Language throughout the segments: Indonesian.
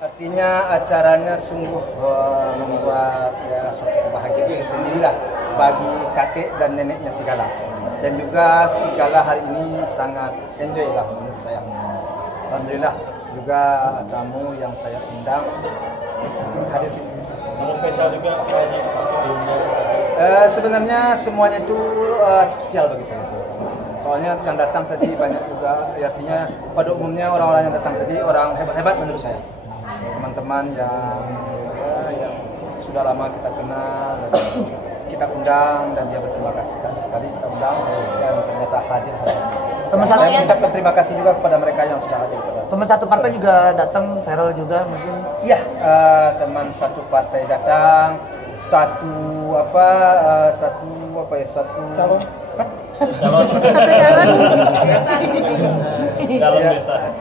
Artinya acaranya sungguh membuat ya suatu bahagia sendirilah bagi kakek dan neneknya Sigala. Dan juga Sigala hari ini sangat enjoy lah menurut saya. Alhamdulillah juga tamu yang saya undang hadir. Yang spesial juga sebenarnya semuanya itu spesial bagi saya. Soalnya yang datang tadi banyak juga, artinya pada umumnya orang-orang yang datang tadi orang hebat-hebat menurut saya. Teman-teman yang sudah lama kita kenal dan kita undang dan dia berterima kasih sekali kita undang dan ternyata hadir. Saya mengucapkan terima kasih juga kepada mereka yang sudah hadir. Teman satu partai juga datang, Feral juga mungkin. Iya, teman satu partai datang, satu calon.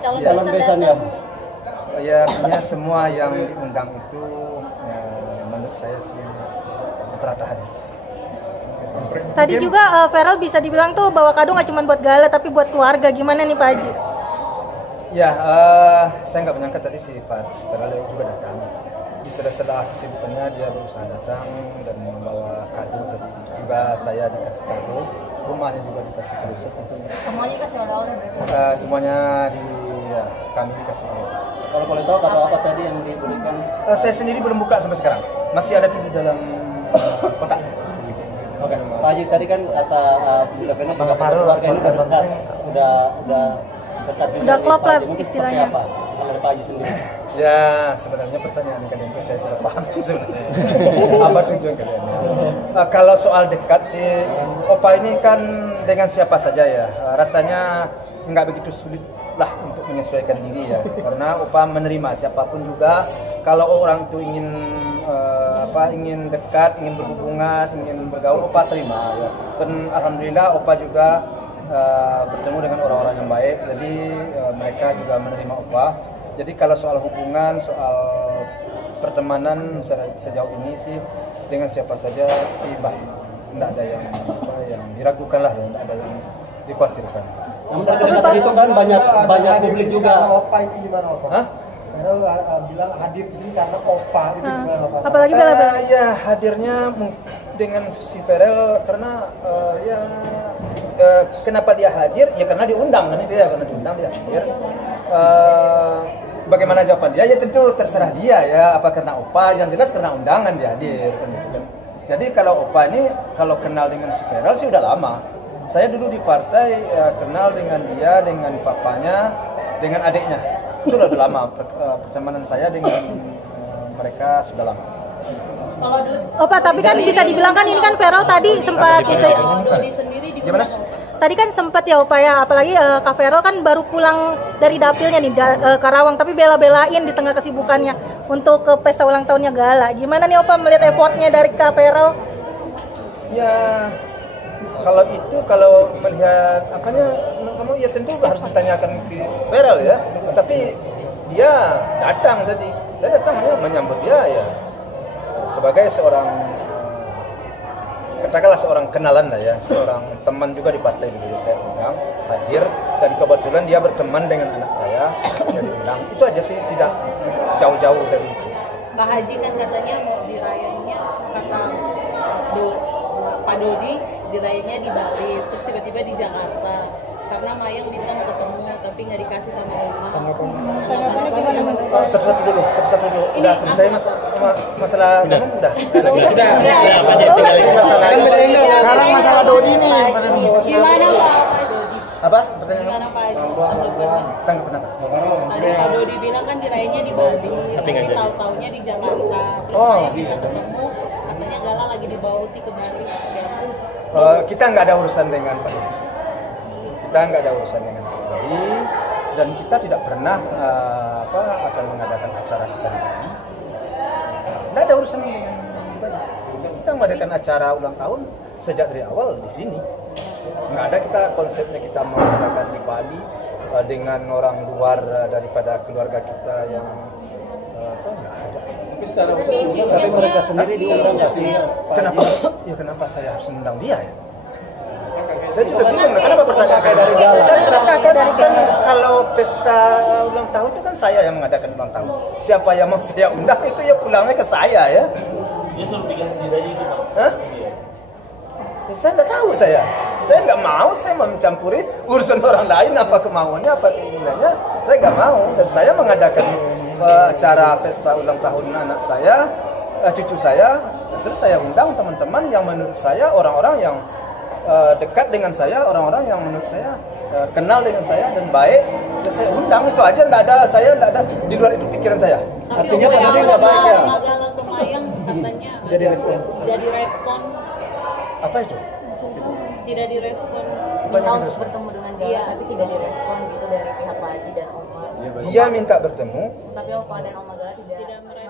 calon besan ya. Ya, artinya semua yang diundang itu menurut saya sih rata hadir. Tadi juga Feral bisa dibilang tuh bawa kado nggak cuma buat Gala tapi buat keluarga. Gimana nih Pak Haji? Ya, saya nggak menyangka tadi si Feral juga datang. Di sela-sela kesibukannya dia berusaha datang dan membawa kado. Tadi juga saya dikasih kado, rumahnya juga dikasih kado. Semuanya kasih oleh-oleh berarti? Semuanya kami dikasih oleh. Kalau boleh tahu kado apa tadi yang diberikan? Saya sendiri belum buka sampai sekarang. Masih ada di dalam kotak. Oke, Pak Haji tadi kan kata Bunda Vena juga keluarga ini udah dekat, udah dekat juga. Udah klop lah mungkin istilahnya. seperti apa dari Pak Haji sendiri? Ya, sebenarnya pertanyaan kalian itu saya sudah paham sih sebenarnya. Apa tujuan kalian? Kalau soal dekat sih, Opa ini kan dengan siapa saja ya. Rasanya nggak begitu sulit lah untuk menyesuaikan diri ya. Karena Opa menerima siapapun juga. Kalau orang itu ingin dekat, ingin berhubungan, ingin bergaul, Opa terima ya. Dan alhamdulillah Opa juga bertemu dengan orang-orang yang baik. Jadi mereka juga menerima Opa. Jadi kalau soal hubungan, soal pertemanan sejauh ini sih dengan siapa saja sih baik. Tidak ada yang diragukan lah, tidak ada yang dikhawatirkan. Namun dari kedekatan itu kan banyak publik juga. Opa itu gimana Opa? Hah? Karena lu bilang hadir di sini karena Opa itu gimana Opa? Apalagi Bella. Ya hadirnya dengan si Ferel karena kenapa dia hadir? Ya karena diundang kan itu ya, karena diundang dia hadir. Bagaimana jawaban dia? Ya tentu terserah dia ya. Apa karena Opa? Yang jelas karena undangan dia hadir. Jadi kalau Opa ini kalau kenal dengan si Ferel sih udah lama. Saya dulu di partai kenal dengan dia, dengan papanya, dengan adiknya. Itu udah lama. Pertemanan saya dengan mereka sudah lama. Opa, tapi kan bisa dibilang kan ini kan Feral tadi sempat gitu ya. Gimana? Tadi kan sempat ya Opa ya, apalagi Kak Feral kan baru pulang dari dapilnya nih Karawang, tapi bela-belain di tengah kesibukannya untuk ke pesta ulang tahunnya Gala. Gimana nih Opa melihat effortnya dari Kak Feral? Ya kalau melihat apanya kamu ya tentu harus ditanyakan ke Feral ya. Tapi dia datang tadi, saya datang hanya menyambut dia ya sebagai seorang katakanlah seorang kenalan lah ya, seorang teman juga di partai dulu saya undang hadir dan kebetulan dia berteman dengan anak saya jadi undang. Itu aja sih, tidak jauh-jauh dari itu. Pak Haji kan katanya mau dirayainnya kata Pak Dodi dirayainnya di Bali, terus tiba-tiba di Jakarta karena Mayang minta mau ketemu tapi nggak dikasih sama Oma. Tanggapannya gimana? Satu-satu dulu. Udah selesai masalah kamu udah. Sekarang masalah Dodi nih. Gimana Pak Dodi? Apa? Pertanyaan Gimana Pak Haji? tanggapan apa? Tadi Pak Dodi bilang kan dirayainnya di Bali, tapi tahu-taunya di Jakarta. Terus minta ketemu, katanya Gala lagi dibawa Uti ke Bali. Kita nggak ada urusan dengan Pak Dodi. Kita nggak ada urusan dengan Pak Dodi dan kita tidak pernah akan mengadakan acara kita di Bali. Nggak ada urusan dengan Bali. Kita mengadakan acara ulang tahun sejak dari awal di sini. Nggak ada kita konsepnya kita mau mengadakan di Bali dengan orang luar daripada keluarga kita yang nggak ada. Tapi mereka sendiri diundang nggak sih? Kenapa saya harus mengundang dia ya? Saya juga bingung, kenapa pertanyaan kayak dari Gala? Kan kalau pesta ulang tahun itu kan saya yang mengadakan ulang tahun. Siapa yang mau saya undang itu ya pulangnya ke saya ya. Dia suruh bikin sendiri aja gitu, Pak. Hah? Saya nggak tahu saya nggak mau, saya mau mencampuri urusan orang lain, apa kemauannya, apa keinginannya, saya nggak mau. Dan saya mengadakan acara pesta ulang tahun anak saya, cucu saya, terus saya undang teman-teman yang menurut saya orang-orang yang dekat dengan saya, orang-orang yang menurut saya kenal dengan saya dan baik, dan saya undang. Itu aja, saya nggak ada di luar itu pikiran saya. Artinya Pak Dodi nggak baik ya? Magala Kemayang katanya Tidak direspon. tidak direspon, Apa itu? tidak direspon. Minta untuk bertemu dengan Gala tapi tidak direspon gitu dari pihak Pak Haji dan Oma. Dia minta bertemu, Tapi Opa dan Oma Gala tidak Tidak merespon.